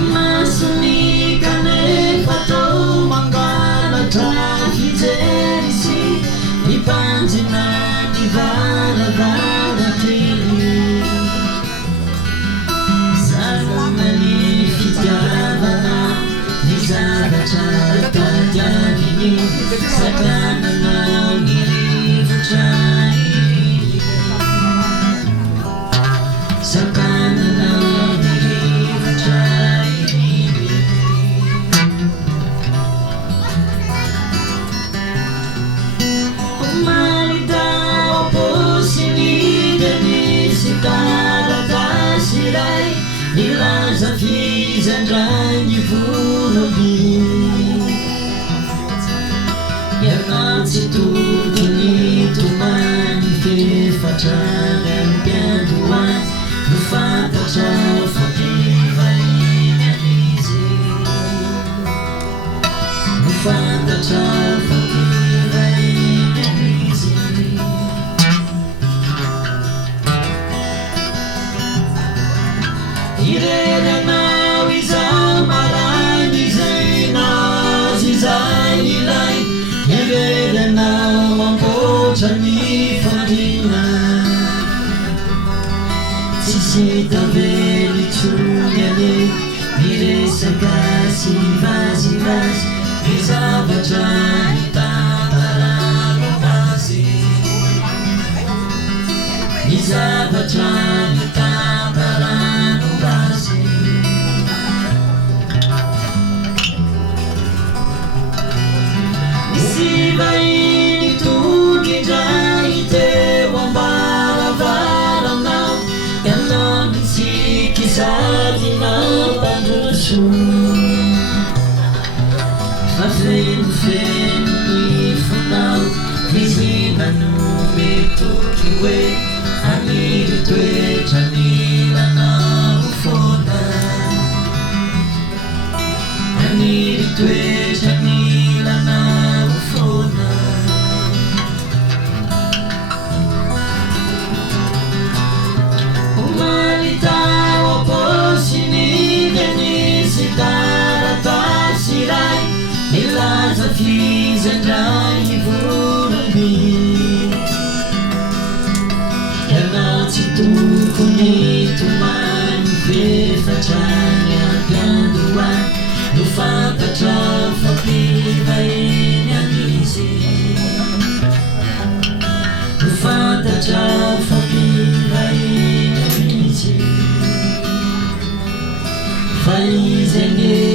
Masuni kane pato mangala trafijerisi Nipanjina nivara vara kiri Sarumani fitavana Nizara chata jadini Sakana na ngiri vuchai Sakana na ngiri vuchai Umarida oposini Denisitara tashirai Nilaza fizandranyi vurobi Yanatsi tudo nito mani fe fatragan pianduan No fata ciao fativa inanizi No fata ciao fativa inanizi Irene na wizal marani zaina zizai ilai Irene na mampocha ni fadina Sisita veli chunyane Mire sagasi vazi vazi Izava chani tatarano vazi Izava chani tatarano vazi Isiva ini tugi jaite Wambara vara nao Yanon si kisadi na pandusu Fafren fen ifunao Viziva nume tukiwe Aniri tue chanila na ufona Aniri tue chanila na ufona Umalita waposini Denisitara tashirai Nilaza fizandrai vurobi Yanatsi tuko nito mani fe fatranya pianduan No fata ciao fativa inanizi No fata ciao fativa inanizi Fai zenge